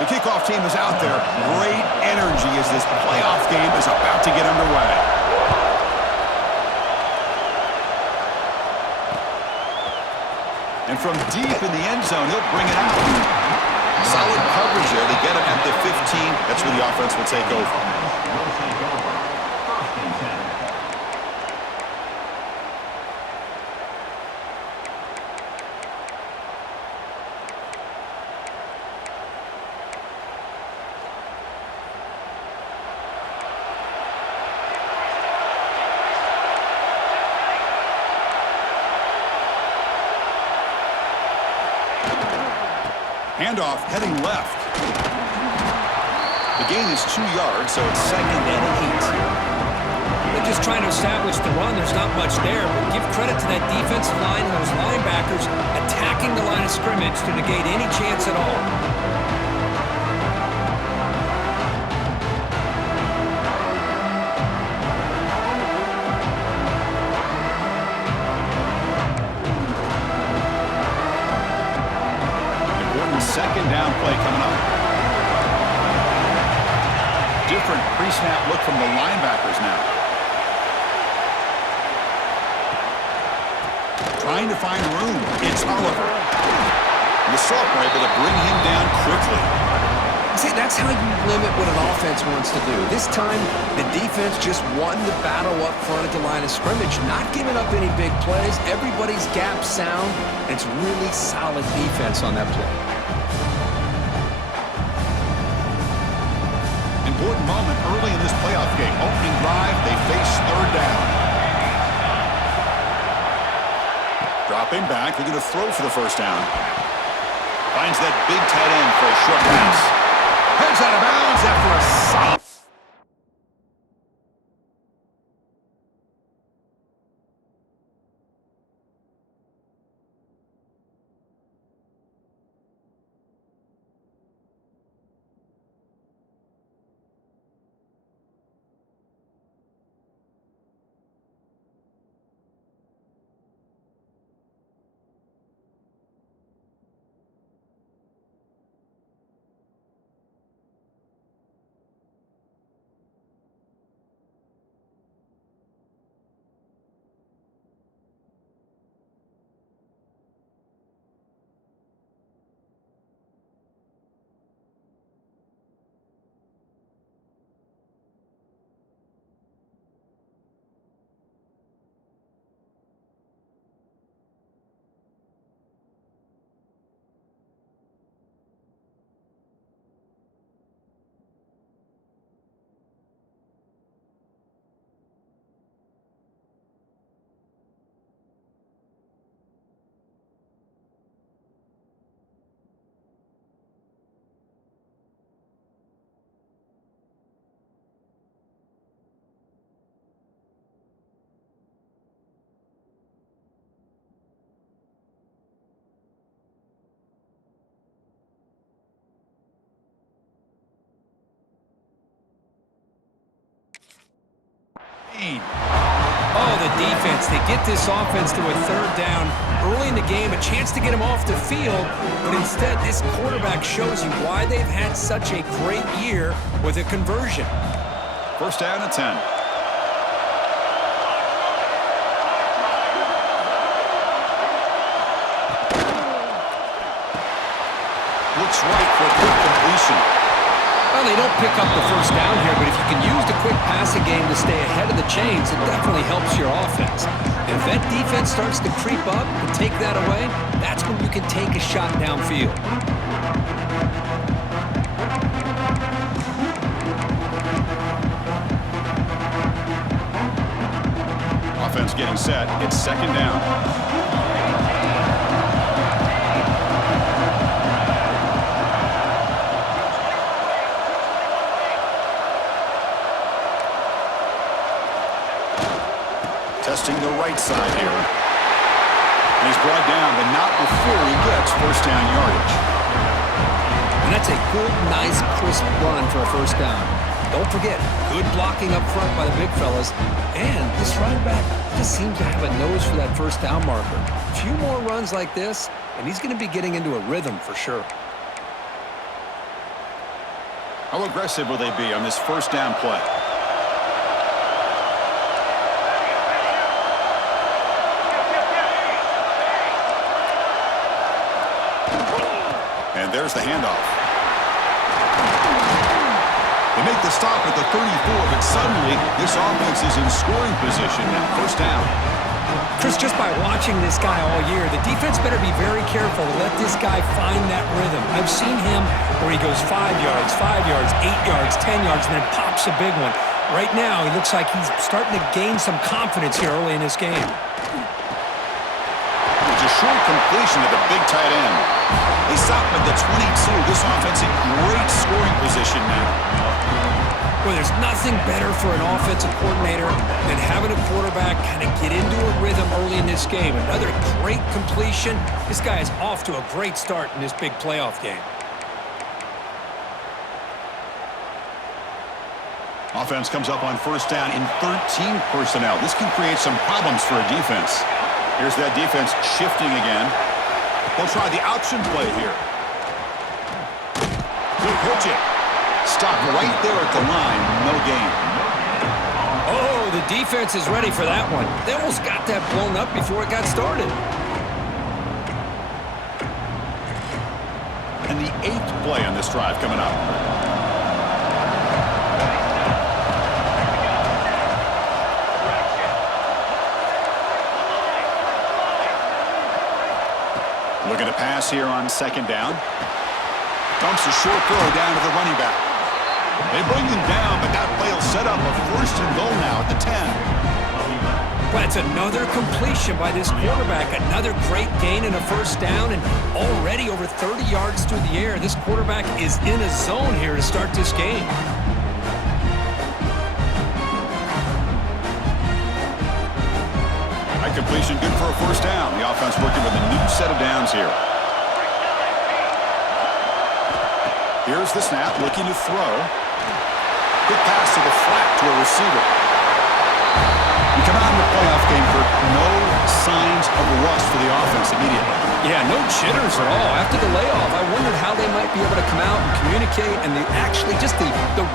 The kickoff team is out there. Great energy as this playoff game is about to get underway. And from deep in the end zone, he'll bring it out. Solid coverage there to get him at the 15. That's where the offense will take over. Handoff heading left. The gain is 2 yards, so it's 2nd and 8. They're just trying to establish the run. There's not much there, but give credit to that defensive line and those linebackers attacking the line of scrimmage to negate any chance at all. Second down play coming up. Different pre-snap look from the linebackers now. Trying to find room. It's Oliver. And the sophomore able to bring him down quickly. See, that's how you limit what an offense wants to do. This time, the defense just won the battle up front at the line of scrimmage, not giving up any big plays. Everybody's gap sound, and it's really solid defense on that play. Important moment early in this playoff game. Opening drive, they face 3rd down. Dropping back, they're going to throw for the 1st down. Finds that big tight end for a short pass. Heads out of bounds after a solid. Oh, the defense. They get this offense to a 3rd down early in the game, a chance to get them off the field, but instead this quarterback shows you why they've had such a great year with a conversion. 1st down and 10. Looks right for a quick completion. Well, they don't pick up the 1st down here, but if you can use the quick passing game to stay ahead of the chains, it definitely helps your offense. If that defense starts to creep up and take that away, that's when you can take a shot downfield. Offense getting set. It's 2nd down. Testing the right side here. And he's brought down, but not before he gets 1st down yardage. And that's a good, nice, crisp run for a 1st down. Don't forget, good blocking up front by the big fellas. And this running back just seems to have a nose for that 1st down marker. A few more runs like this, and he's going to be getting into a rhythm for sure. How aggressive will they be on this first down play? And there's the handoff. They make the stop at the 34, but suddenly this offense is in scoring position now. First down. Chris, just by watching this guy all year, the defense better be very careful to let this guy find that rhythm. I've seen him where he goes 5 yards, 8 yards, 10 yards, and then pops a big one. Right now, he looks like he's starting to gain some confidence here early in this game. It's a short completion to the big tight end. They stop him at the 22. This offense in great scoring position now. Well, there's nothing better for an offensive coordinator than having a quarterback kind of get into a rhythm early in this game. Another great completion. This guy is off to a great start in this big playoff game. Offense comes up on first down in 13 personnel. This can create some problems for a defense. Here's that defense shifting again. They'll try the option play here. Good pitch it. Stop right there at the line. No gain. Oh, the defense is ready for that one. They almost got that blown up before it got started. And the 8th play on this drive coming up. Looking to pass here on second down. Dumps a short throw down to the running back. They bring him down, but that play will set up a first and goal now at the 10. Well, it's another completion by this quarterback. Another great gain in a first down, and already over 30 yards through the air. This quarterback is in a zone here to start this game. High completion, good for a first down. The offense working with a new set of downs here. Here's the snap, looking to throw. Quick pass to the flat to a receiver. We come out in the playoff game for no signs of rust for the offense immediately. Yeah, no jitters at all. After the layoff, I wondered how they might be able to come out and communicate and actually just the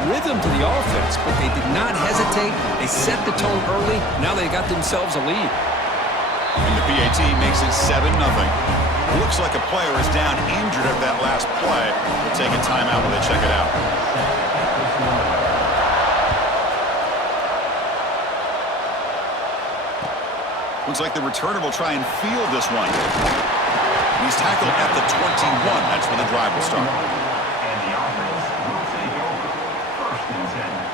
rhythm to the offense. But they did not hesitate. They set the tone early. Now they got themselves a lead. And the PAT makes it 7-0. Looks like a player is down injured at that last play. They'll take a timeout when they check it out. Looks like the returner will try and field this one. He's tackled at the 21. That's when the drive will start. And the offense will take over first and 10.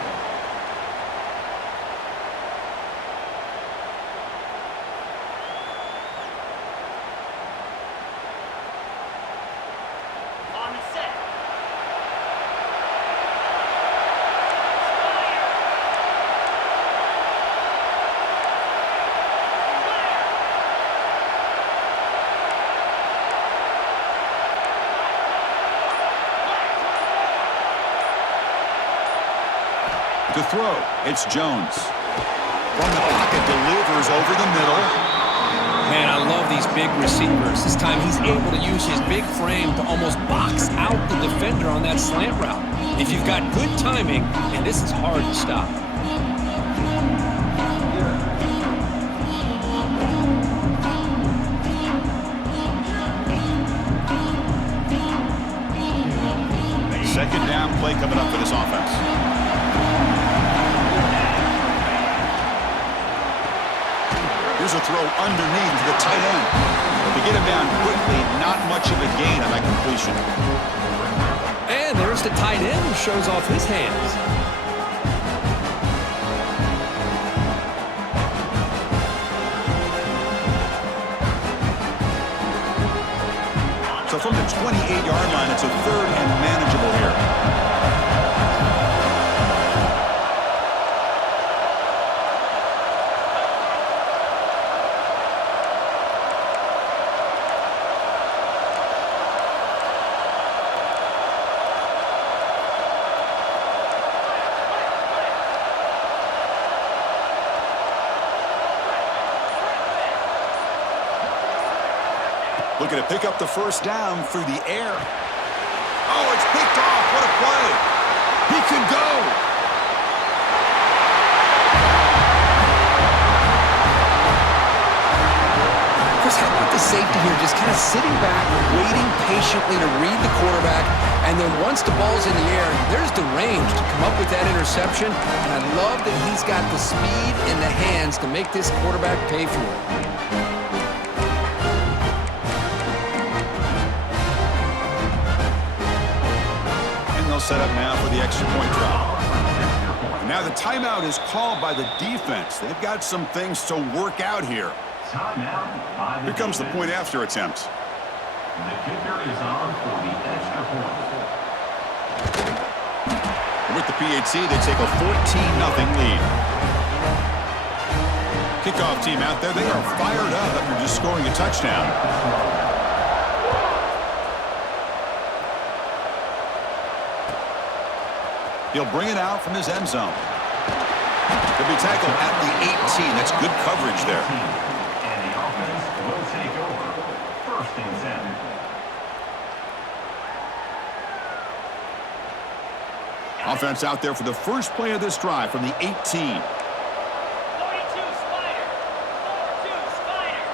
To throw, it's Jones. From the pocket, delivers over the middle. Man, I love these big receivers. This time he's able to use his big frame to almost box out the defender on that slant route. If you've got good timing, and this is hard to stop. Second down play coming up for this offense. Here's a throw underneath to the tight end. To get him down quickly, not much of a gain on that completion. And there's the tight end who shows off his hands. So from the 28-yard line, it's a third and manageable here. Looking to pick up the first down through the air. Oh, it's picked off. What a play. He could go. Chris, how about the safety here? Just kind of sitting back, waiting patiently to read the quarterback, and then once the ball's in the air, there's the range to come up with that interception. And I love that he's got the speed and the hands to make this quarterback pay for it. And they'll set up now for the extra point try. And now the timeout is called by the defense. They've got some things to work out here. Here comes the point after attempt. The kicker is on for the extra point. With the PAT, they take a 14-0 lead. Kickoff team out there, they are fired up after just scoring a touchdown. He'll bring it out from his end zone. He'll be tackled at the 18. That's good coverage there. Will take over. First and 10. Offense out there for the first play of this drive from the 18. 42 Spider. 42 Spider.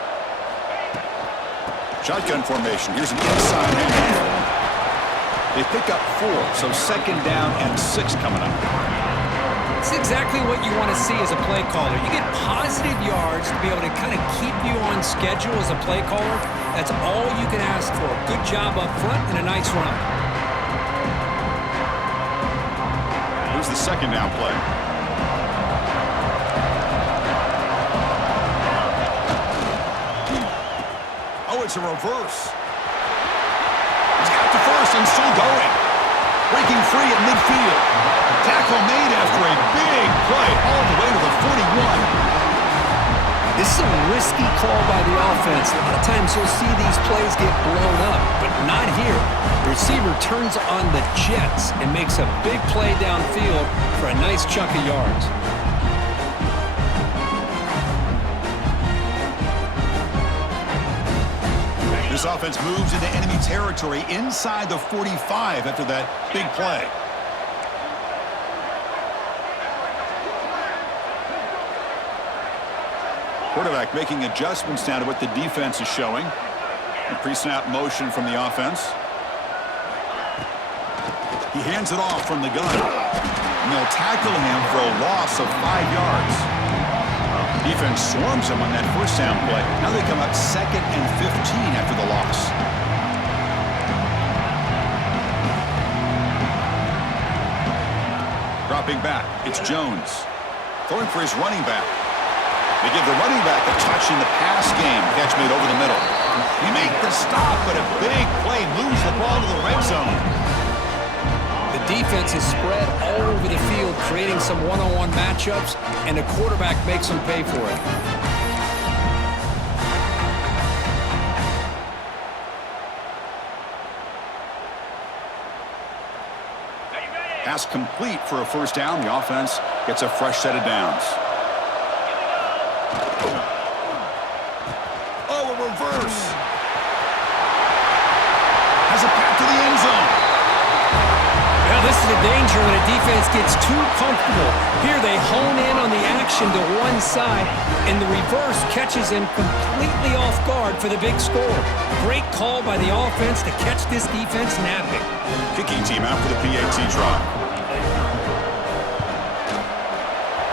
Shotgun formation. Here's an inside handoff. They pick up 4, so second down and 6 coming up. It's exactly what you want to see as a play caller. You get positive yards to be able to kind of keep you on schedule as a play caller. That's all you can ask for. Good job up front and a nice run. Here's the second down play. Oh, it's a reverse. He's got the first and still going. Breaking free at midfield. Tackle made after a big play all the way to the 41. This is a risky call by the offense. A lot of times you'll see these plays get blown up, but not here. The receiver turns on the jets and makes a big play downfield for a nice chunk of yards. This offense moves into enemy territory inside the 45 after that big play. Quarterback making adjustments now to what the defense is showing. A pre-snap motion from the offense. He hands it off from the gun. And they'll tackle him for a loss of 5 yards. Defense swarms him on that first down play. Now they come up 2nd and 15 after the loss. Dropping back, it's Jones. Throwing for his running back. They give the running back a touch in the pass game. Catch made over the middle. He make the stop, but a big play moves the ball to the red zone. The defense is spread all over the field, creating some one-on-one matchups, and the quarterback makes them pay for it. Pass complete for a first down. The offense gets a fresh set of downs. Oh, a reverse. Has a path to the end zone. Well, this is a danger when a defense gets too comfortable. Here they hone in on the action to one side, and the reverse catches him completely off guard for the big score. Great call by the offense to catch this defense napping. Kicking team out for the PAT try.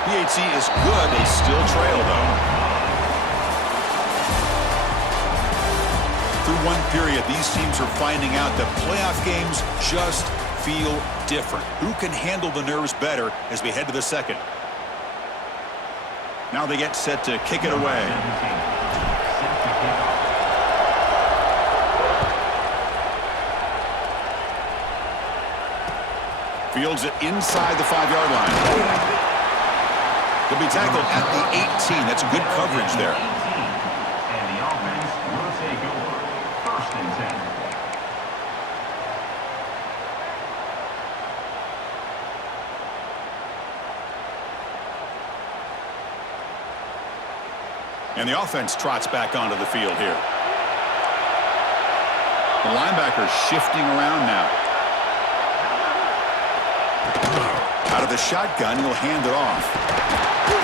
PAT is good. They still trail, though. Through one period, these teams are finding out that playoff games just feel different. Who can handle the nerves better as we head to the second? Now they get set to kick it away. Fields it inside the 5-yard line. He'll be tackled at the 18. That's good coverage there. And the offense will take over. First and 10. And the offense trots back onto the field here. The linebacker's shifting around now. with a shotgun. He'll hand it off.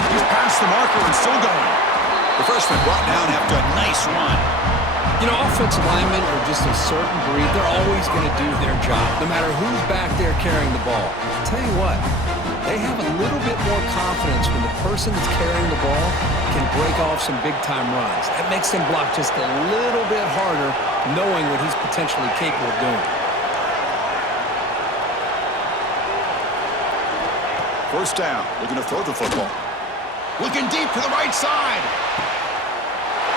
He's past the marker and still going. The freshman brought down after a nice run. You know, offensive linemen are just a certain breed. They're always going to do their job, no matter who's back there carrying the ball. I'll tell you what, they have a little bit more confidence when the person that's carrying the ball can break off some big-time runs. That makes them block just a little bit harder, knowing what he's potentially capable of doing. First down, looking to throw the football. Looking deep to the right side.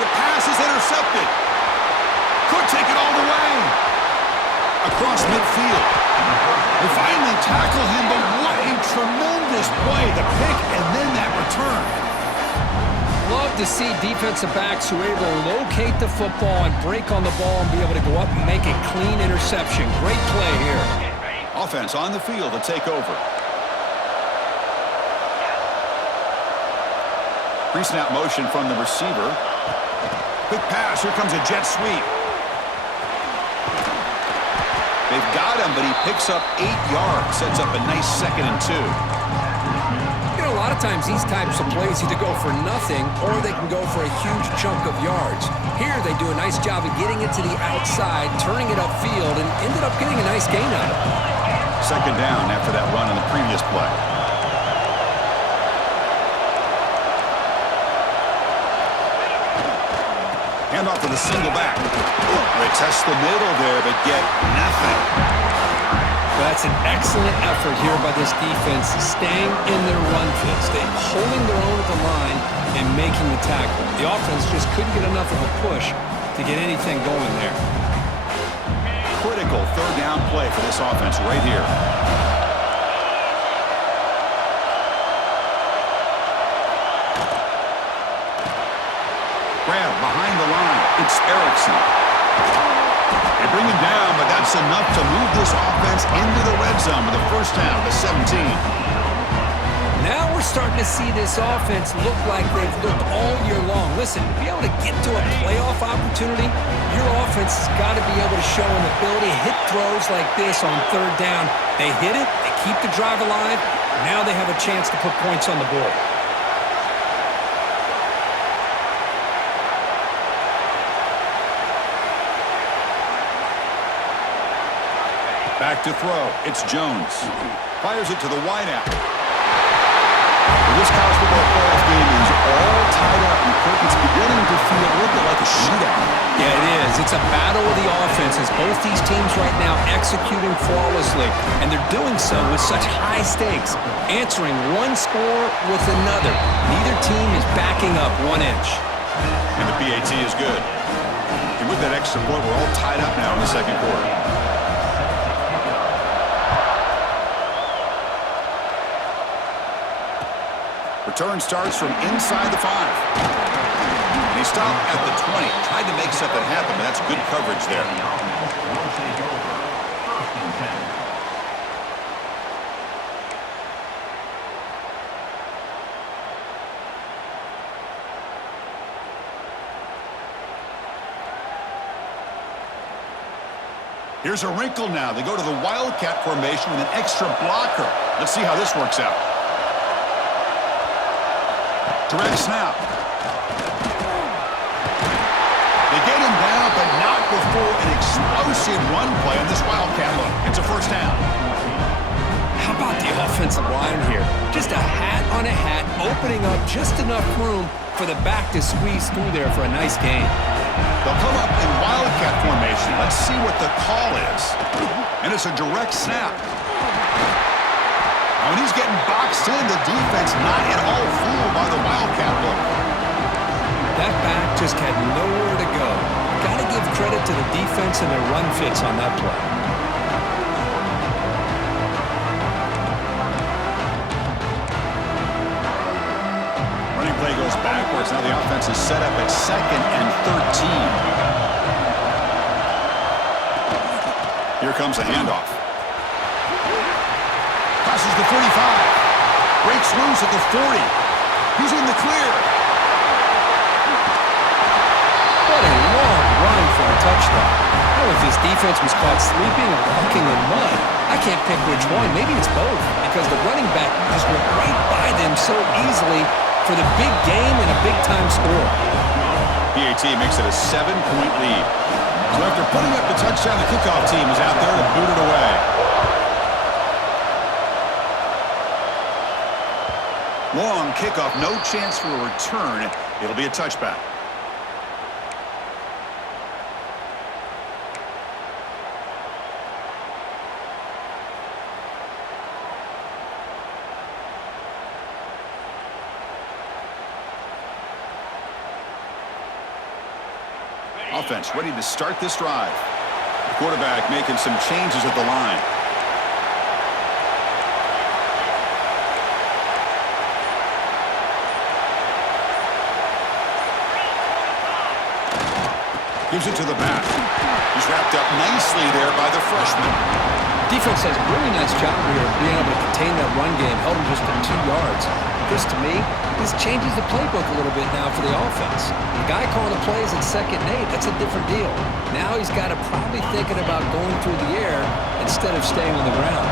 The pass is intercepted. Could take it all the way. Across midfield. They finally tackle him, but what a tremendous play. The pick and then that return. Love to see defensive backs who are able to locate the football and break on the ball and be able to go up and make a clean interception. Great play here. Offense on the field to take over. Pre-snap motion from the receiver. Quick pass. Here comes a jet sweep. They've got him, but he picks up 8 yards. Sets up a nice 2nd and 2. You know, a lot of times these types of plays either go for nothing or they can go for a huge chunk of yards. Here they do a nice job of getting it to the outside, turning it upfield, and ended up getting a nice gain out of it. 2nd down after that run on the previous play. Hand off to the single back. They test the middle there, but get nothing. That's an excellent effort here by this defense, staying in their run fits. They're holding their own at the line and making the tackle. The offense just couldn't get enough of a push to get anything going there. Critical 3rd down play for this offense right here. Grab behind the line. It's Erickson. They bring him down, but that's enough to move this offense into the red zone with a first down to 17. Now we're starting to see this offense look like they've looked all year long. Listen, to be able to get to a playoff opportunity, your offense has got to be able to show an ability to hit throws like this on 3rd down. They hit it, they keep the drive alive, now they have a chance to put points on the board. Back to throw. It's Jones. Fires it to the wideout. This college football playoff game is all tied up, and Kirk, it's beginning to feel a little bit like a shootout. Yeah, it is. It's a battle of the offenses. Both these teams right now executing flawlessly, and they're doing so with such high stakes, answering one score with another. Neither team is backing up 1 inch. And the PAT is good. And with that extra point, we're all tied up now in the 2nd quarter. Return starts from inside the 5. And he stopped at the 20. Tried to make something happen, but that's good coverage there. Here's a wrinkle now. They go to the Wildcat formation with an extra blocker. Let's see how this works out. Direct snap. They get him down, but not before an explosive run play on this Wildcat look. It's a first down. How about the offensive line here? Just a hat on a hat, opening up just enough room for the back to squeeze through there for a nice gain. They'll come up in Wildcat formation. Let's see what the call is. And it's a direct snap. When he's getting boxed in, the defense not at all fooled by the Wildcat look. That back just had nowhere to go. Got to give credit to the defense and their run fits on that play. Running play goes backwards. Now the offense is set up at 2nd and 13. Here comes a handoff. Passes the 45. Breaks loose at the 40. He's in the clear. What a long run for a touchdown. I don't know if this defense was caught sleeping or walking in mud. I can't pick which one. Maybe it's both because the running back just went right by them so easily for the big game and a big-time score. PAT makes it a 7-point lead. So after putting up the touchdown, the kickoff team is out there to boot it away. Long kickoff, no chance for a return. It'll be a touchback. Offense ready to start this drive. The quarterback making some changes at the line. Gives it to the back. He's wrapped up nicely there by the freshman. Defense does a really nice job here of being able to contain that run game, held him just to 2 yards. This, to me, this changes the playbook a little bit now for the offense. The guy calling the plays at 2nd and 8, that's a different deal. Now he's got to probably thinking about going through the air instead of staying on the ground.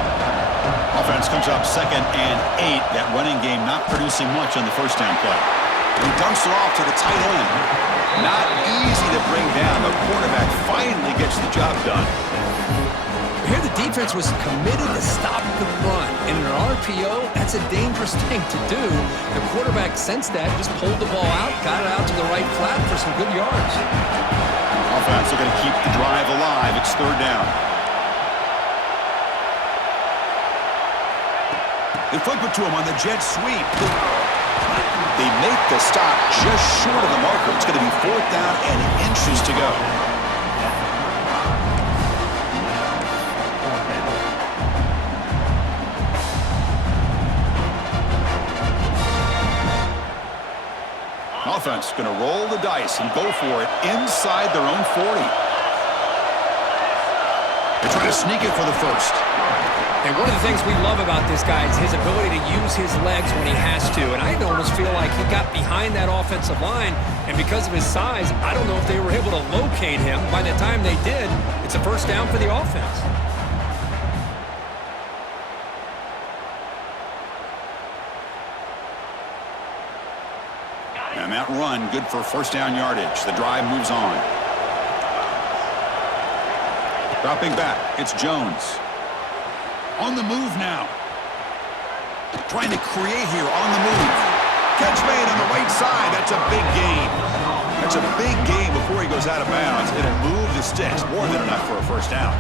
Offense comes up 2nd and 8. That running game not producing much on the first down play. He dumps it off to the tight end. Not easy to bring down. The quarterback finally gets the job done. Here the defense was committed to stop the run. And in an RPO, that's a dangerous thing to do. The quarterback sensed that, just pulled the ball out, got it out to the right flat for some good yards. Offense are going to keep the drive alive. It's 3rd down. They flip it to him on the jet sweep. They make the stop just short of the marker. It's going to be 4th down and inches to go. Offense going to roll the dice and go for it inside their own 40. They're trying to sneak it for the first. And one of the things we love about this guy is his ability to use his legs when he has to. And I almost feel like he got behind that offensive line, and because of his size, I don't know if they were able to locate him. By the time they did, it's a first down for the offense. And that run, good for first down yardage. The drive moves on. Dropping back, it's Jones. On the move now. Trying to create here on the move. Catch made on the right side. That's a big gain. That's a big gain before he goes out of bounds. It'll move the sticks. More than enough for a first down.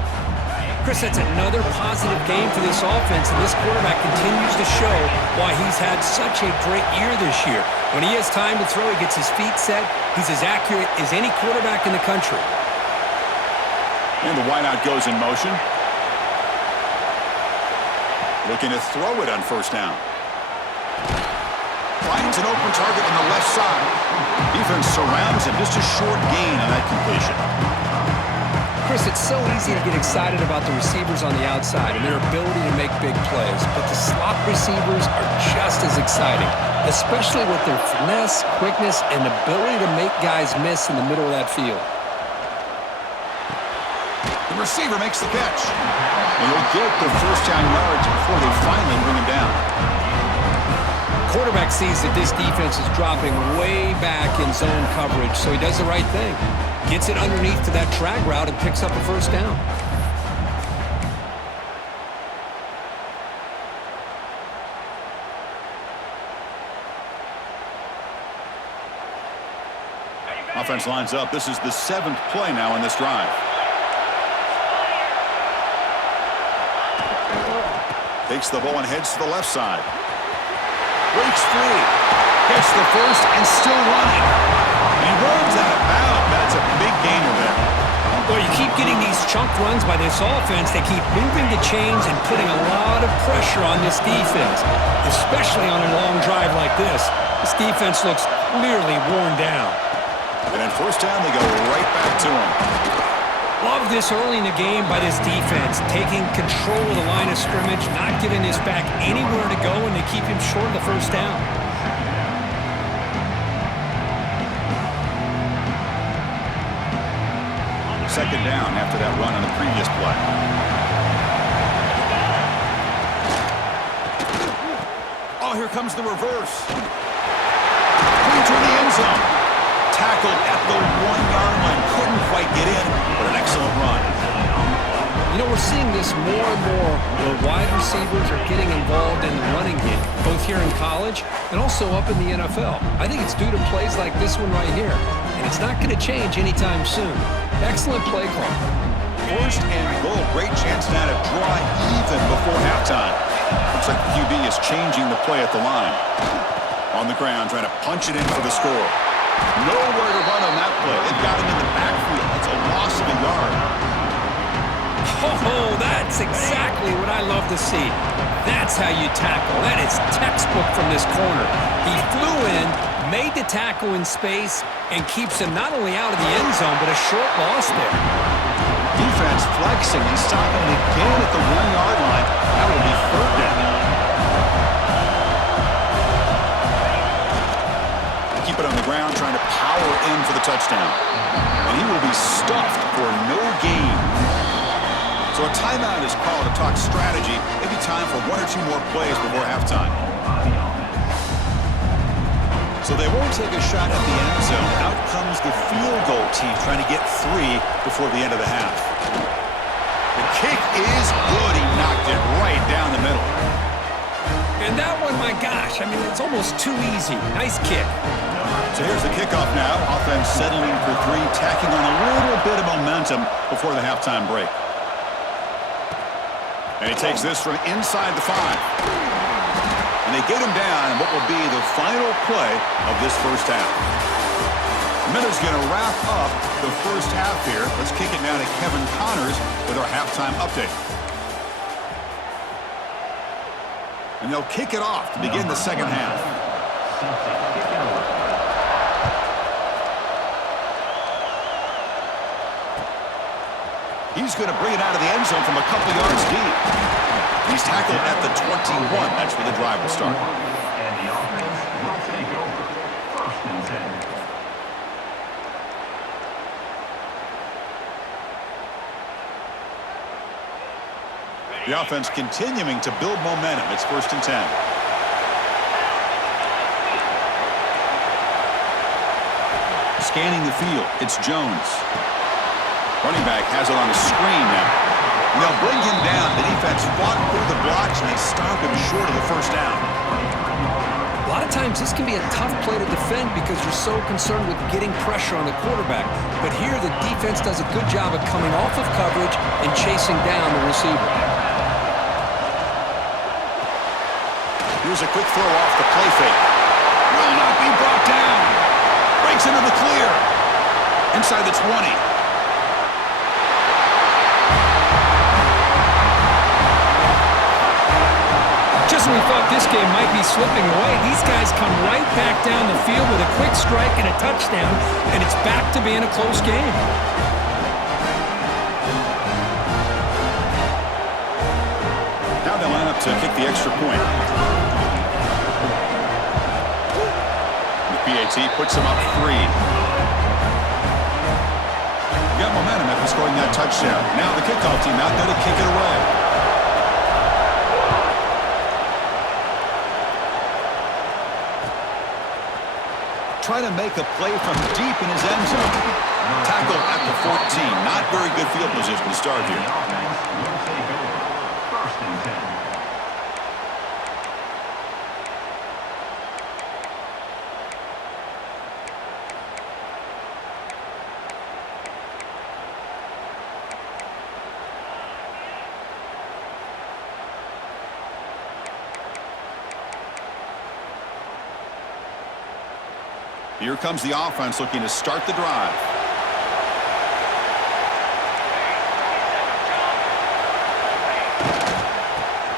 Chris, that's another positive game for this offense, and this quarterback continues to show why he's had such a great year this year. When he has time to throw, he gets his feet set. He's as accurate as any quarterback in the country. And the wideout goes in motion. Looking to throw it on first down. Finds an open target on the left side. Defense surrounds him. Just a short gain on that completion. Chris, it's so easy to get excited about the receivers on the outside and their ability to make big plays, but the slot receivers are just as exciting, especially with their finesse, quickness, and ability to make guys miss in the middle of that field. The receiver makes the catch. And he'll get the first down yards before they finally bring him down. Quarterback sees that this defense is dropping way back in zone coverage, so he does the right thing. Gets it underneath to that drag route and picks up a first down. Offense lines up. This is the 7th play now in this drive. Takes the ball and heads to the left side. Breaks free. Gets the first and still running. And he runs out of bounds. That's a big gainer there. Well, you keep getting these chunk runs by this offense. They keep moving the chains and putting a lot of pressure on this defense, especially on a long drive like this. This defense looks clearly worn down. And at first down, they go right back to him. Love this early in the game by this defense, taking control of the line of scrimmage, not giving this back anywhere to go, and they keep him short of the first down. Second down after that run on the previous play. Oh, here comes the reverse. Clean toward the end zone. Tackled at the 1-yard line. Couldn't quite get in, but an excellent run. You know, we're seeing this more and more where wide receivers are getting involved in the running game, both here in college and also up in the NFL. I think it's due to plays like this one right here, and it's not going to change anytime soon. Excellent play call. First and goal. Great chance now to draw even before halftime. Looks like the QB is changing the play at the line. On the ground, trying to punch it in for the score. Nowhere to run on that play. They've got him in the backfield. That's a loss of a yard. Oh, that's exactly what I love to see. That's how you tackle. That is textbook from this corner. He flew in, made the tackle in space, and keeps him not only out of the end zone, but a short loss there. Defense flexing and stopping again at the 1-yard line. That will be third down. Keep it on the ground, trying to power in for the touchdown. And he will be stuffed for no gain. So a timeout is called to talk strategy. Maybe time for 1 or 2 more plays before halftime. So they won't take a shot at the end zone. Out comes the field goal team trying to get 3 before the end of the half. The kick is good. He knocked it right down the middle. And that one, my gosh, I mean, it's almost too easy. Nice kick. So here's the kickoff now. Offense settling for 3, tacking on a little bit of momentum before the halftime break. And he takes this from inside the 5. And they get him down in what will be the final play of this first half. Miller's going to wrap up the first half here. Let's kick it now to Kevin Connors with our halftime update. And they'll kick it off to begin the second half. He's going to bring it out of the end zone from a couple yards deep. He's tackled at the 21. That's where the drive will start. And the offense will take over. First and 10. The offense continuing to build momentum. It's first and 10. Scanning the field, it's Jones. Running back has it on a screen now. And they'll bring him down. The defense fought through the blocks, and they stop him short of the first down. A lot of times this can be a tough play to defend because you're so concerned with getting pressure on the quarterback. But here the defense does a good job of coming off of coverage and chasing down the receiver. Here's a quick throw off the play fake. Will not be brought down. Breaks into the clear. Inside the 20. Just when we thought this game might be slipping away, these guys come right back down the field with a quick strike and a touchdown, and it's back to being a close game. Now they line up to kick the extra point. The PAT puts them up 3. Got momentum after scoring that touchdown. Now the kickoff team out there to kick it away. Trying to make a play from deep in his end zone. Tackle at the 14. Not very good field position to start here. The offense will take over. First and 10. Here comes the offense looking to start the drive.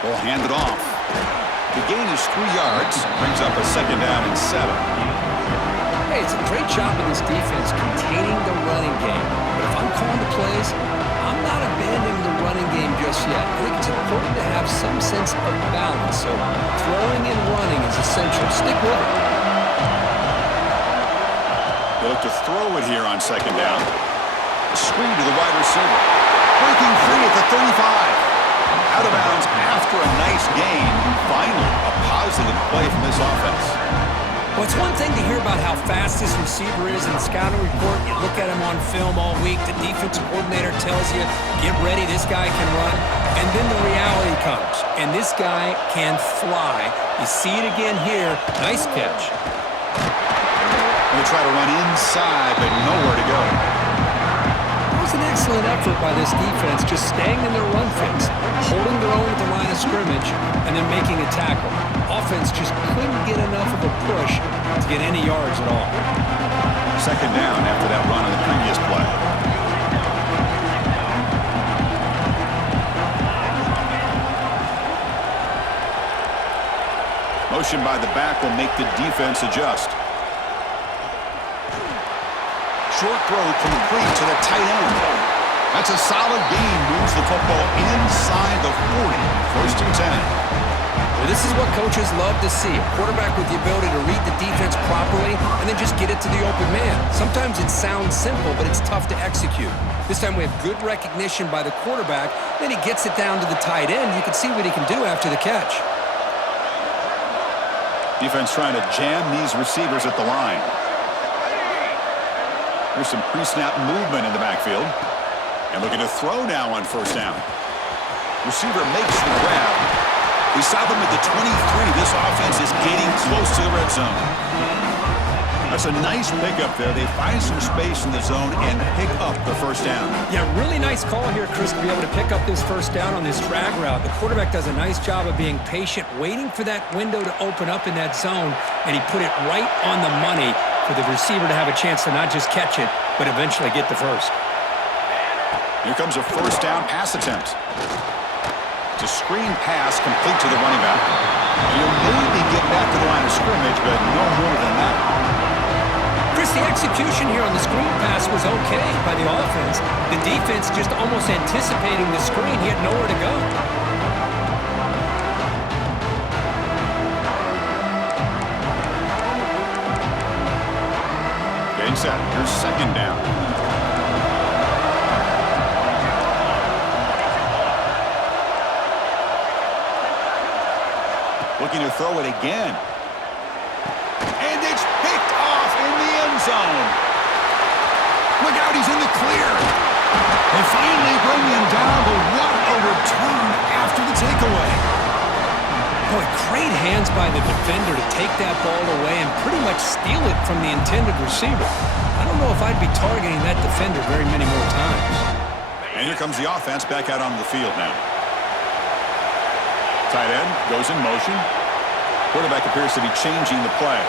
Ball handed off. The gain is 3 yards. Brings up a second down and 7. Hey, it's a great job of this defense containing the running game. But if I'm calling the plays, I'm not abandoning the running game just yet. I think it's important to have some sense of balance. So throwing and running is essential. Stick with it. They look to throw it here on second down. Screen to the wide receiver. Breaking free at the 35. Out of bounds after a nice gain. Finally, a positive positive play from this offense. Well, it's one thing to hear about how fast this receiver is in the scouting report. You look at him on film all week. The defensive coordinator tells you, get ready, this guy can run. And then the reality comes, and this guy can fly. You see it again here. Nice catch. Going to try to run inside, but nowhere to go. It was an excellent effort by this defense, just staying in their run fix, holding their own at the line of scrimmage, and then making a tackle. Offense just couldn't get enough of a push to get any yards at all. Second down after that run on the previous play. Motion by the back will make the defense adjust. Short throw complete to the tight end. That's a solid gain. Moves the football inside the 40. First and 10. Well, this is what coaches love to see. A quarterback with the ability to read the defense properly and then just get it to the open man. Sometimes it sounds simple, but it's tough to execute. This time we have good recognition by the quarterback. Then he gets it down to the tight end. You can see what he can do after the catch. Defense trying to jam these receivers at the line. There's some pre-snap movement in the backfield. And looking to throw now on first down. Receiver makes the grab. We stop him at the 23. This offense is getting close to the red zone. That's a nice pickup there. They find some space in the zone and pick up the first down. Yeah, really nice call here, Chris, to be able to pick up this first down on this drag route. The quarterback does a nice job of being patient, waiting for that window to open up in that zone, and he put it right on the money for the receiver to have a chance to not just catch it, but eventually get the first. Here comes a first down pass attempt. It's a screen pass complete to the running back. He'll maybe get back to the line of scrimmage, but no more than that. Chris, the execution here on the screen pass was okay by the offense. The defense just almost anticipating the screen. He had nowhere to go. Getting set. Here's second down. Looking to throw it again. And it's picked off in the end zone. Look out, he's in the clear. They finally bring him down, but what a return after the takeaway. Boy, great hands by the defender to take that ball away and pretty much steal it from the intended receiver. I don't know if I'd be targeting that defender very many more times. And here comes the offense back out onto the field now. Tight end goes in motion. Quarterback appears to be changing the play.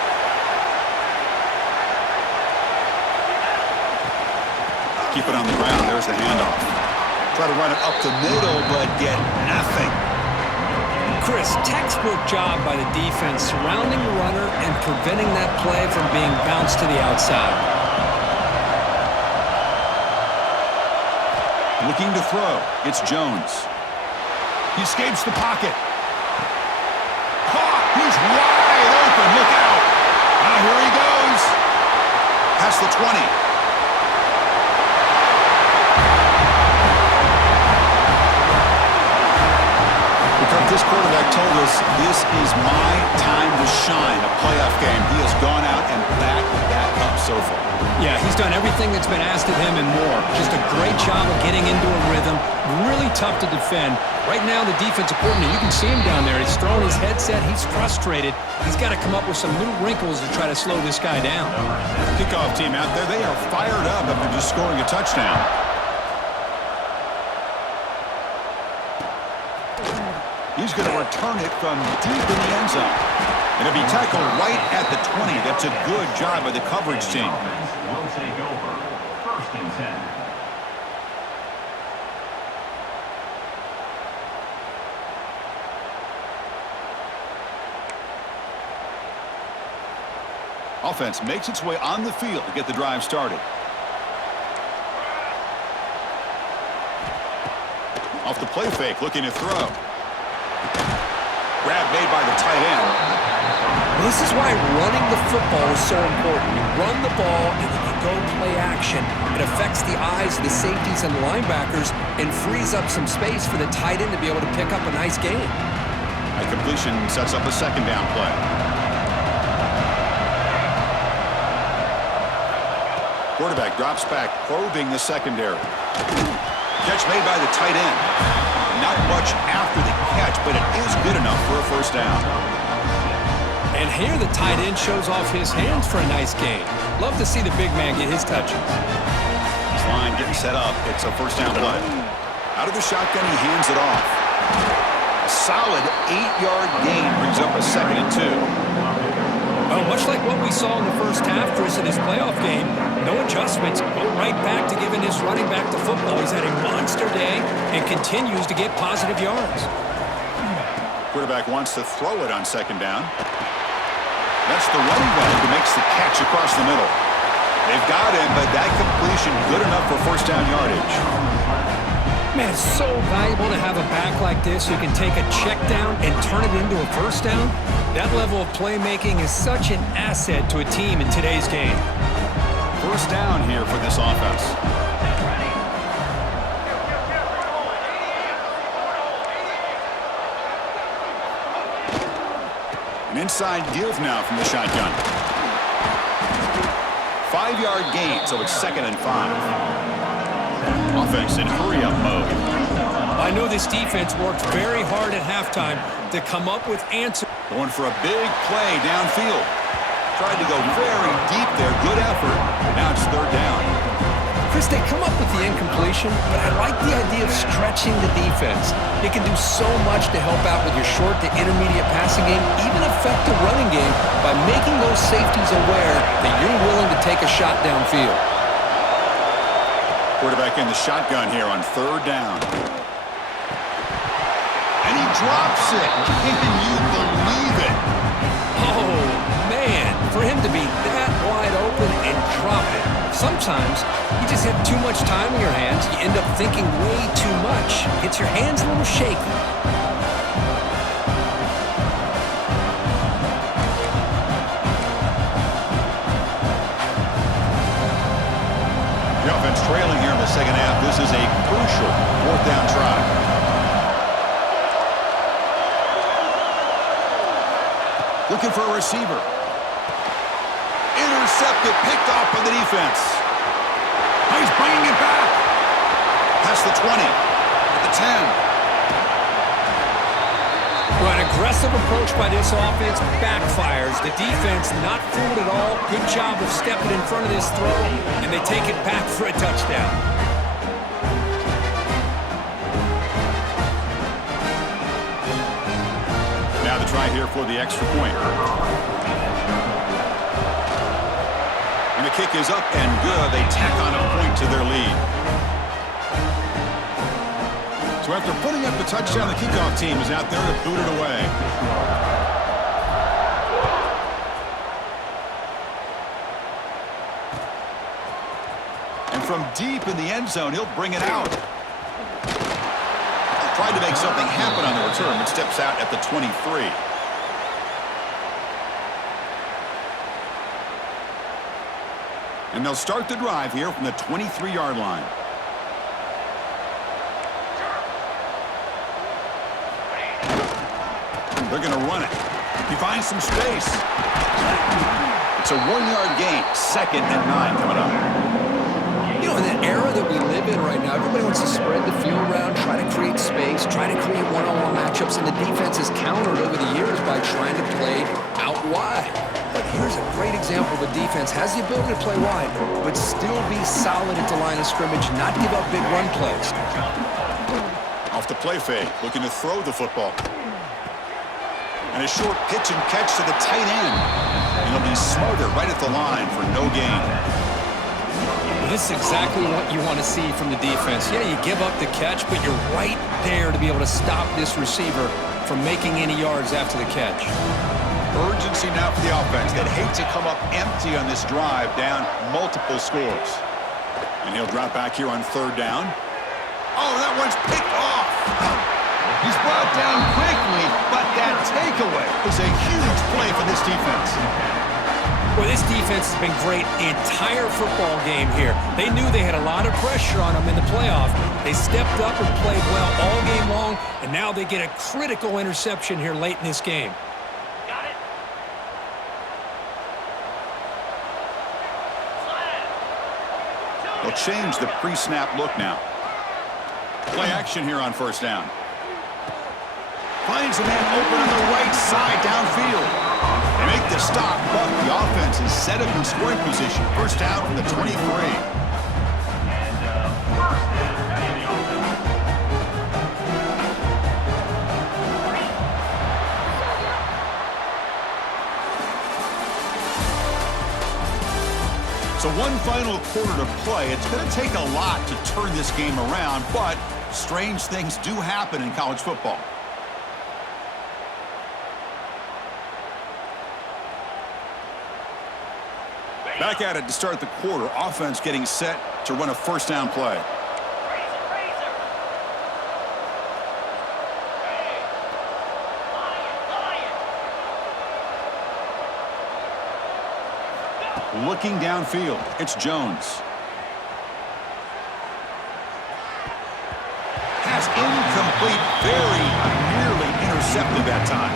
Keep it on the ground. There's the handoff. Try to run it up the middle, but get nothing. Chris, textbook job by the defense surrounding the runner and preventing that play from being bounced to the outside. Looking to throw. It's Jones. He escapes the pocket. Caught. He's wide open. Look out. Here he goes. Past the 20. This quarterback told us this is my time to shine, a playoff game. He has gone out and backed that up so far. Yeah, he's done everything that's been asked of him and more. Just a great job of getting into a rhythm. Really tough to defend. Right now, the defensive coordinator, you can see him down there. He's throwing his headset. He's frustrated. He's got to come up with some new wrinkles to try to slow this guy down. Kickoff team out there, they are fired up after just scoring a touchdown. He's going to return it from deep in the end zone. It'll be tackled right at the 20. That's a good job by the coverage team. Will take over. First and 10. Offense makes its way on the field to get the drive started. Off the play fake, looking to throw. Grab made by the tight end. Well, this is why running the football is so important. You run the ball and then you go play action. It affects the eyes of the safeties and the linebackers and frees up some space for the tight end to be able to pick up a nice gain. A completion sets up a second down play. Quarterback drops back, probing the secondary. Catch made by the tight end. Not much after the catch, but it is good enough for a first down. And here the tight end shows off his hands for a nice gain. Love to see the big man get his touches. His line getting set up. It's a first down play. Out of the shotgun, he hands it off. A solid 8-yard gain brings up a 2nd and 2. Well, much like what we saw in the first half, Chris, in this playoff game, no adjustments. Go right back to giving this running back the football. He's had a monster day and continues to get positive yards. Quarterback wants to throw it on 2nd down. That's the running back who makes the catch across the middle. They've got him, but that completion good enough for first down yardage. Man, it's so valuable to have a back like this who can take a check down and turn it into a first down. That level of playmaking is such an asset to a team in today's game. First down here for this offense. An inside give now from the shotgun. 5-yard gain, so it's 2nd and 5. Offense in hurry-up mode. I know this defense worked very hard at halftime to come up with answers. Going for a big play downfield. Tried to go very deep there. Good effort. But now it's 3rd down. Chris, they come up with the incompletion, but I like the idea of stretching the defense. It can do so much to help out with your short to intermediate passing game, even affect the running game by making those safeties aware that you're willing to take a shot downfield. Quarterback in the shotgun here on 3rd down. And he drops it. Can you believe it? Oh, man, for him to be that wide open and drop it. Sometimes you just have too much time in your hands. You end up thinking way too much. Gets your hands a little shaky. The offense trailing here in the 2nd half. This is a crucial 4th down try. Looking for a receiver. Intercepted, picked off by the defense. He's bringing it back. Past the 20, at the 10. Well, an aggressive approach by this offense backfires. The defense not fooled at all. Good job of stepping in front of this throw, and they take it back for a touchdown. Now the try here for the extra point. And the kick is up and good. They tack on a point to their lead. So after putting up the touchdown, the kickoff team is out there to boot it away. And from deep in the end zone, he'll bring it out. Tried to make something happen on the return, but steps out at the 23. And they'll start the drive here from the 23-yard line. They're going to run it. He finds some space. It's a 1-yard gain. 2nd and 9 coming up. You know, in the era that we live in right now, everybody wants to spread the field around, try to create space, try to create one-on-one matchups, and the defense has countered over the years by trying to play out wide. But here's a great example. The defense has the ability to play wide, but still be solid at the line of scrimmage, not give up big run plays. Off the play fake, looking to throw the football. And a short pitch and catch to the tight end. And he'll be smothered right at the line for no gain. This is exactly what you want to see from the defense. Yeah, you give up the catch, but you're right there to be able to stop this receiver from making any yards after the catch. Urgency now for the offense that hate to come up empty on this drive, down multiple scores. And he'll drop back here on 3rd down. Oh, that one's picked off. He's brought down quickly, but that takeaway is a huge play for this defense. Well, this defense has been great the entire football game here. They knew they had a lot of pressure on them in the playoff. They stepped up and played well all game long, and now they get a critical interception here late in this game. Got it. Flag. They'll change the pre-snap look now. Play action here on first down. Finds a man open on the right side downfield. They make the stop, but the offense is set up in scoring position. First down from the 23. So one final quarter to play. It's going to take a lot to turn this game around, but strange things do happen in college football. Back at it to start the quarter. Offense getting set to run a first down play. Razor. Lion. Looking downfield, it's Jones. Pass incomplete, very nearly intercepted that time.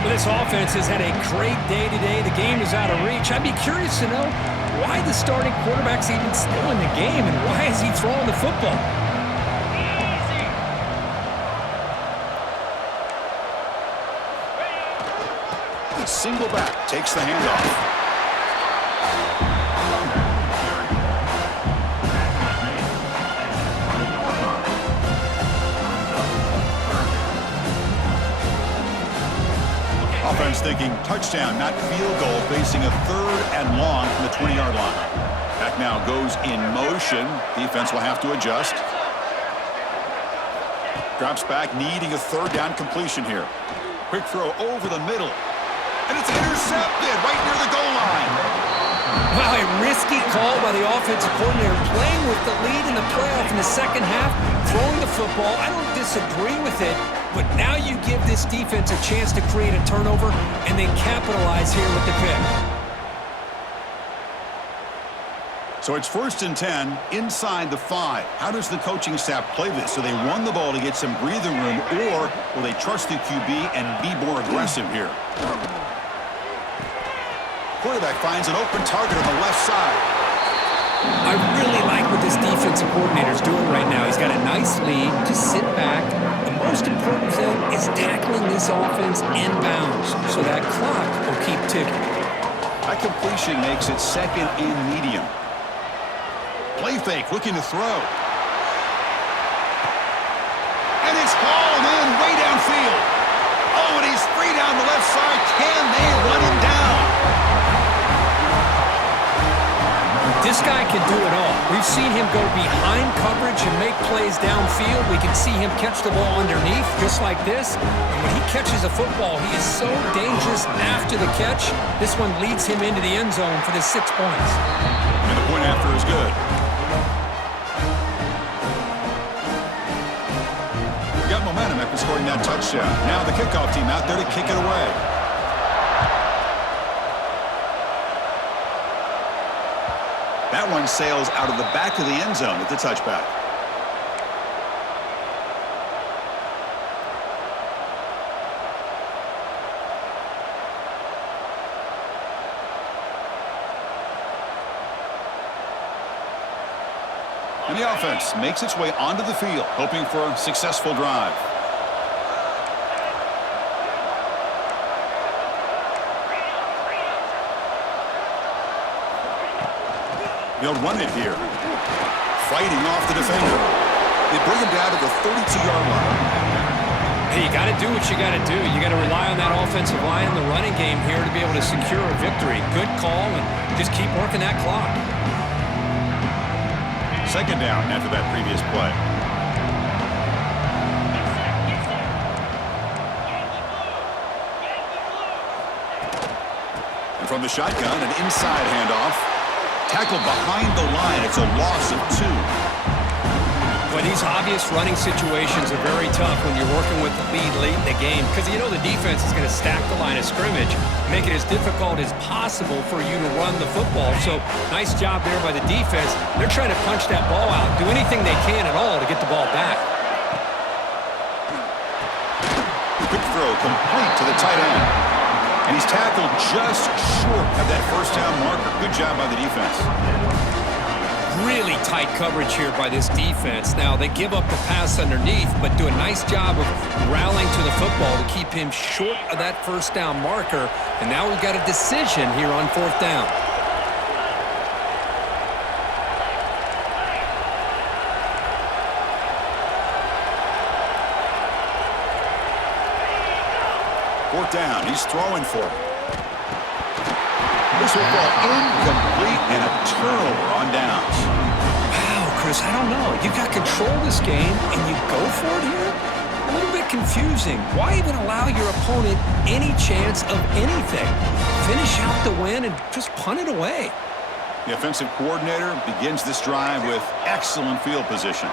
Well, this offense has had a great day today. The game is out of reach. I'd be curious to know why the starting quarterback's even still in the game and why is he throwing the football? Easy. Single back takes the handoff. Offense thinking touchdown, not field goal, facing a 3rd and long from the 20-yard line. Back now goes in motion. Defense will have to adjust. Drops back, needing a 3rd down completion here. Quick throw over the middle. And it's intercepted right near the goal line. Wow, a risky call by the offensive coordinator, playing with the lead in the playoff in the second half, throwing the football. I don't disagree with it, but now you give this defense a chance to create a turnover and then capitalize here with the pick. So it's 1st and 10 inside the 5. How does the coaching staff play this? So they run the ball to get some breathing room, or will they trust the QB and be more aggressive here? Quarterback finds an open target on the left side. I really like what this defensive coordinator is doing right now. He's got a nice lead. Just sit back. The most important thing is tackling this offense inbounds so that clock will keep ticking. That completion makes it 2nd and medium. Play fake, looking to throw. And it's hauled in way downfield. Oh, and he's free down the left side. Can they run him down? This guy can do it all. We've seen him go behind coverage and make plays downfield. We can see him catch the ball underneath, just like this. And when he catches a football, he is so dangerous after the catch. This one leads him into the end zone for the 6 points. And the point after is good. Got momentum after scoring that touchdown. Now the kickoff team out there to kick it away. That one sails out of the back of the end zone with the touchback. And the offense makes its way onto the field, hoping for a successful drive. They'll run it here. Fighting off the defender. They bring him down to the 32-yard line. Hey, you got to do what you got to do. You got to rely on that offensive line in the running game here to be able to secure a victory. Good call, and just keep working that clock. 2nd down after that previous play. And from the shotgun, an inside handoff. Tackled behind the line. It's a loss of 2. Well, these obvious running situations are very tough when you're working with the lead late in the game because you know the defense is going to stack the line of scrimmage, make it as difficult as possible for you to run the football. So nice job there by the defense. They're trying to punch that ball out, do anything they can at all to get the ball back. Quick throw complete to the tight end. And he's tackled just short of that first down marker. Good job by the defense. Really tight coverage here by this defense. Now, they give up the pass underneath, but do a nice job of rallying to the football to keep him short of that first down marker. And now we've got a decision here on fourth down. Fourth down. He's throwing for it. This will fall incomplete and a turnover on downs. Wow, Chris, I don't know. You've got control of this game, and you go for it here? A little bit confusing. Why even allow your opponent any chance of anything? Finish out the win and just punt it away. The offensive coordinator begins this drive with excellent field position.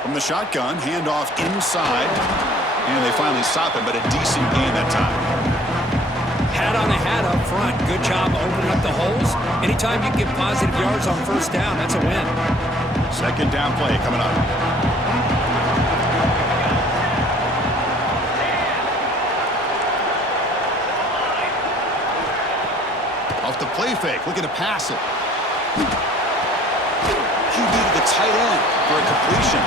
From the shotgun, handoff inside. And they finally stop him, but a decent gain that time. Hat on a hat up front. Good job opening up the holes. Anytime you get positive yards on first down, that's a win. Second down play coming up. Off the play fake, looking to pass it. QB to the tight end for a completion.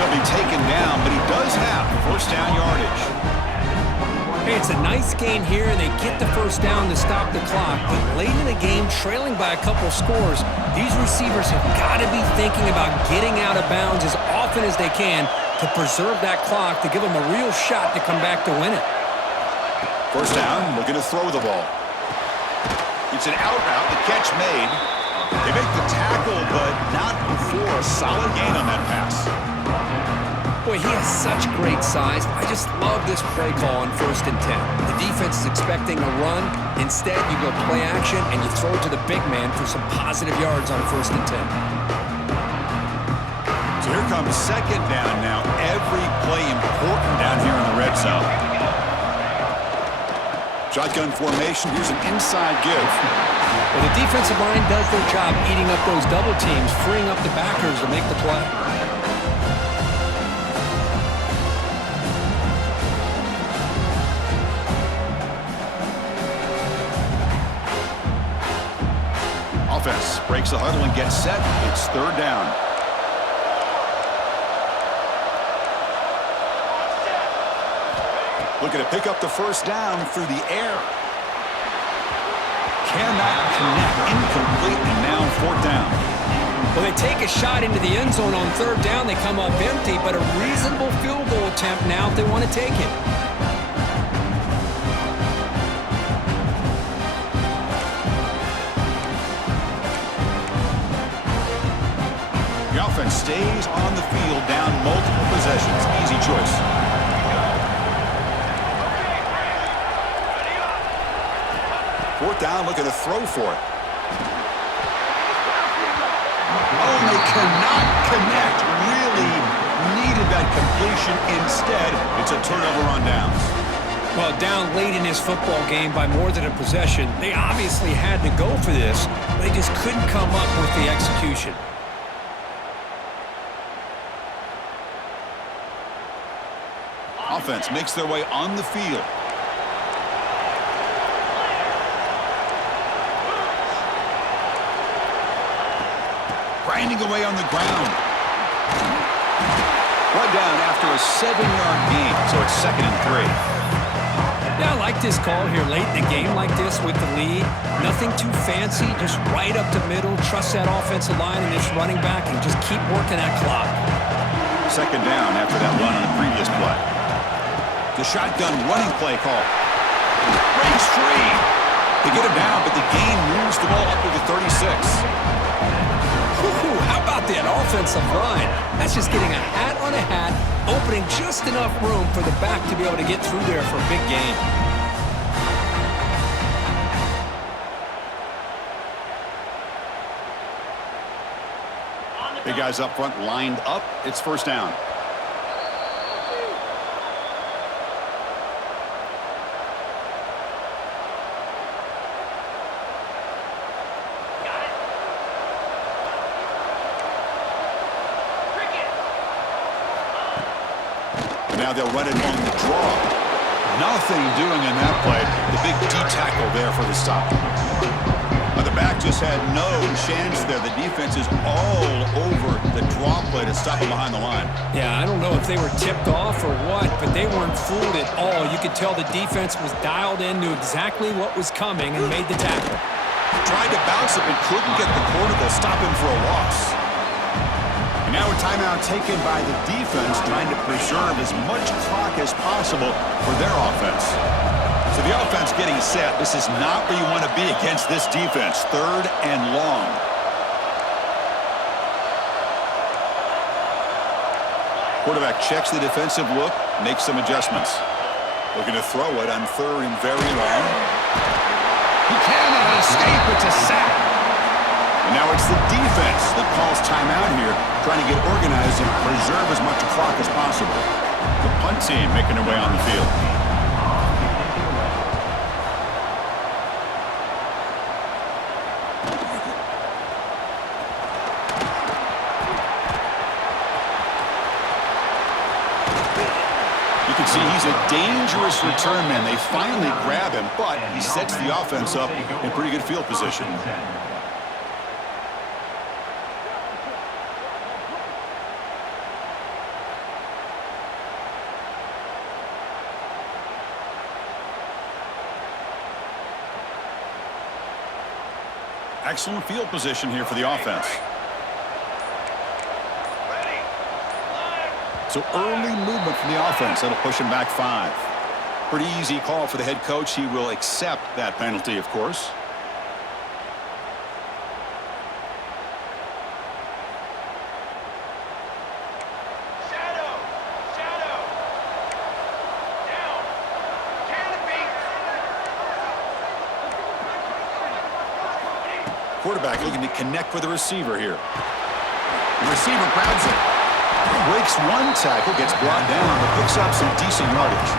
He'll be taken down, but he does have first down yardage. Hey, it's a nice gain here, and they get the first down to stop the clock. But late in the game, trailing by a couple scores, these receivers have got to be thinking about getting out of bounds as often as they can to preserve that clock, to give them a real shot to come back to win it. First down, looking to throw the ball. It's an out route, the catch made. They make the tackle, but not before a solid gain on that pass. Boy, he has such great size. I just love this play call on 1st and 10. The defense is expecting a run. Instead, you go play action, and you throw it to the big man for some positive yards on 1st and 10. So here comes second down now. Every play important down here in the red zone. Shotgun formation. Here's an inside give. Well, the defensive line does their job eating up those double teams, freeing up the backers to make the play. Offense breaks the huddle and gets set. It's third down. Looking to pick up the first down through the air. Cannot connect. Incomplete, and now fourth down. Well, they take a shot into the end zone on third down. They come up empty, but a reasonable field goal attempt now if they want to take it. The offense stays on the field, down multiple possessions. Easy choice. Fourth down, looking to throw for it. Oh, they cannot connect. Really needed that completion. Instead, it's a turnover on downs. Well, down late in this football game by more than a possession, they obviously had to go for this, but they just couldn't come up with the execution. Offense makes their way on the field. Grinding away on the ground. Brought down after a 7-yard gain, so it's 2nd and 3. Yeah, I like this call here late in the game like this with the lead. Nothing too fancy, just right up the middle. Trust that offensive line and this running back and just keep working that clock. Second down after that run on the previous play. The shotgun running play call. Breaks free. They get him down, but the gain moves the ball up to the 36. Ooh, how about that offensive line? That's just getting a hat on a hat, opening just enough room for the back to be able to get through there for a big gain. Big guys up front lined up. It's first down. Got it. Cricket. Now they'll run it on the draw. Nothing doing in that play. The big D tackle there for the stop. The back just had no chance there. The defense is all over the draw play to stop him behind the line. Yeah, I don't know if they were tipped off or what, but they weren't fooled at all. You could tell the defense was dialed in, knew exactly what was coming, and made the tackle. Tried to bounce it, but couldn't get the quarter to stop him for a loss. And now a timeout taken by the defense, trying to preserve as much clock as possible for their offense. So the offense getting set. This is not where you want to be against this defense. 3rd and long. Quarterback checks the defensive look, makes some adjustments. Looking to throw it on 3rd and very long. He cannot escape. It's a sack. And now it's the defense that calls timeout here, trying to get organized and preserve as much clock as possible. The punt team making their way on the field. See, he's a dangerous return man. They finally grab him, but he sets the offense up in pretty good field position. Excellent field position here for the offense. So early movement from the offense. That'll push him back 5. Pretty easy call for the head coach. He will accept that penalty, of course. Shadow. Shadow. Down. Canopy. Quarterback looking to connect with the receiver here. The receiver grabs it. Breaks one tackle, gets brought down, but picks up some decent yardage.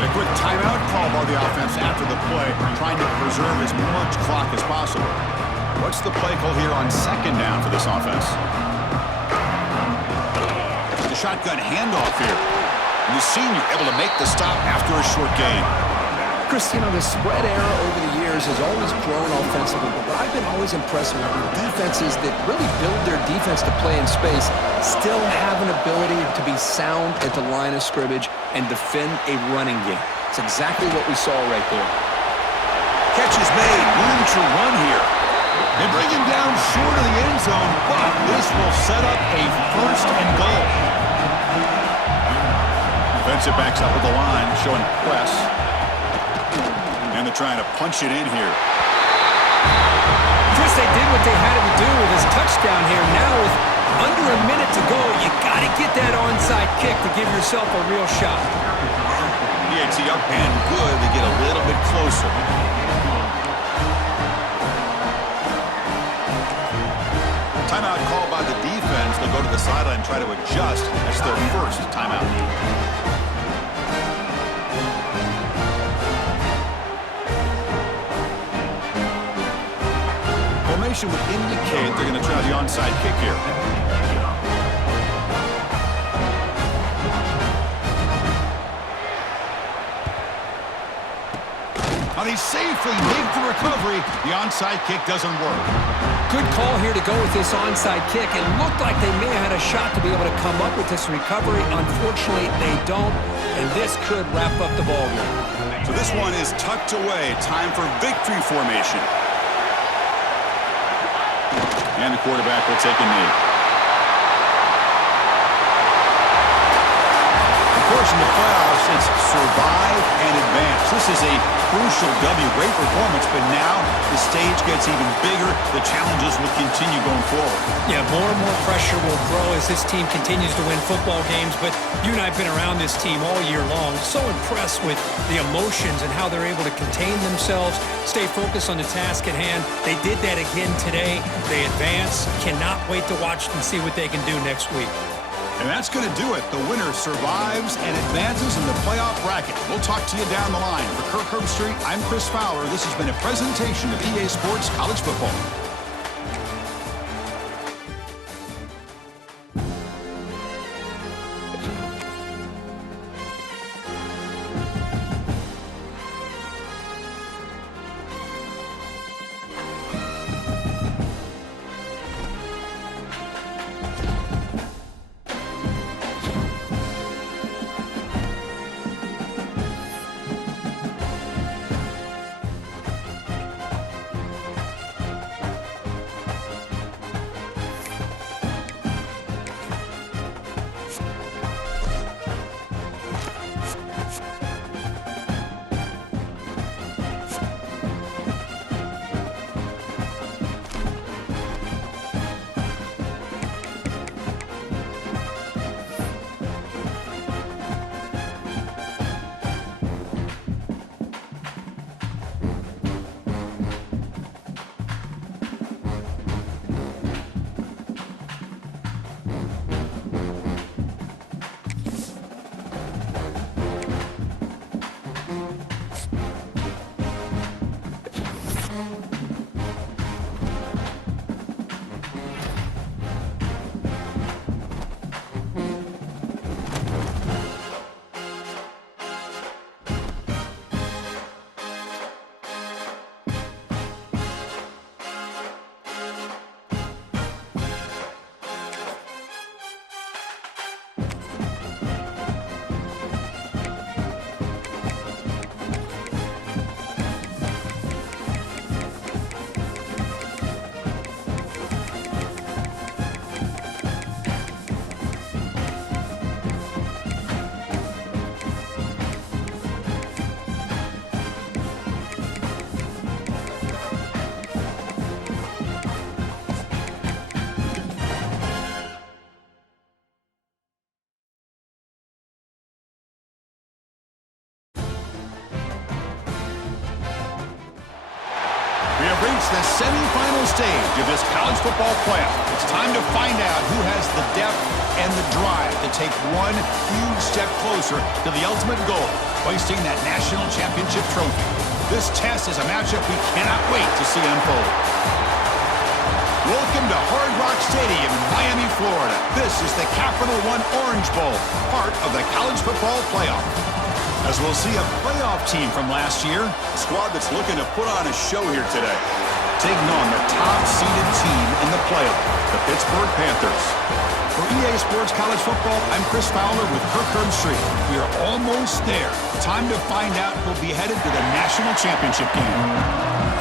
And a quick timeout call by the offense after the play, trying to preserve as much clock as possible. What's the play call here on 2nd down for this offense? The shotgun handoff here. And the senior able to make the stop after a short gain. Chris, you know, the spread era over the years has always grown offensively, but what I've been always impressed with defenses that really build their defense to play in space still have an ability to be sound at the line of scrimmage and defend a running game. It's exactly what we saw right there. Catch is made. Room to run here. They bring him down short of the end zone, but this will set up a 1st and goal. Defensive backs up at the line, showing press. And they're trying to punch it in here. Chris, they did what they had to do with his touchdown here. Now with under a minute to go, you got to get that onside kick to give yourself a real shot. PAT up and good to get a little bit closer. Timeout called by the defense. They'll go to the sideline and try to adjust. That's their 1st timeout. Formation would indicate they're going to try the onside kick here. Now they safely make the recovery. The onside kick doesn't work. Good call here to go with this onside kick. It looked like they may have had a shot to be able to come up with this recovery. Unfortunately, they don't, and this could wrap up the ballgame. So this one is tucked away. Time for victory formation. And the quarterback will take a knee. Of course, in the playoffs, It's survive and advance. This is a crucial W. Great performance, but now the stage gets even bigger. The challenges will continue going forward. Yeah, more and more pressure will grow as this team continues to win football games, but you and I have been around this team all year long. So impressed with the emotions and how they're able to contain themselves, stay focused on the task at hand. They did that again today. They advance. Cannot wait to watch and see what they can do next week. And that's going to do it. The winner survives and advances in the playoff bracket. We'll talk to you down the line. For Kirk Herbstreit, I'm Chris Fowler. This has been a presentation of EA Sports College Football. We have reached the semifinal stage of this college football playoff. It's time to find out who has the depth and the drive to take one huge step closer to the ultimate goal, hoisting that national championship trophy. This test is a matchup we cannot wait to see unfold. Welcome to Hard Rock Stadium in Miami, Florida. This is the Capital One Orange Bowl, part of the college football playoff. As we'll see a playoff team from last year, a squad that's looking to put on a show here today, taking on the top-seeded team in the playoff, the Pittsburgh Panthers. For EA Sports College Football, I'm Chris Fowler with Kirk Herbstreit. We are almost there. Time to find out who'll be headed to the national championship game.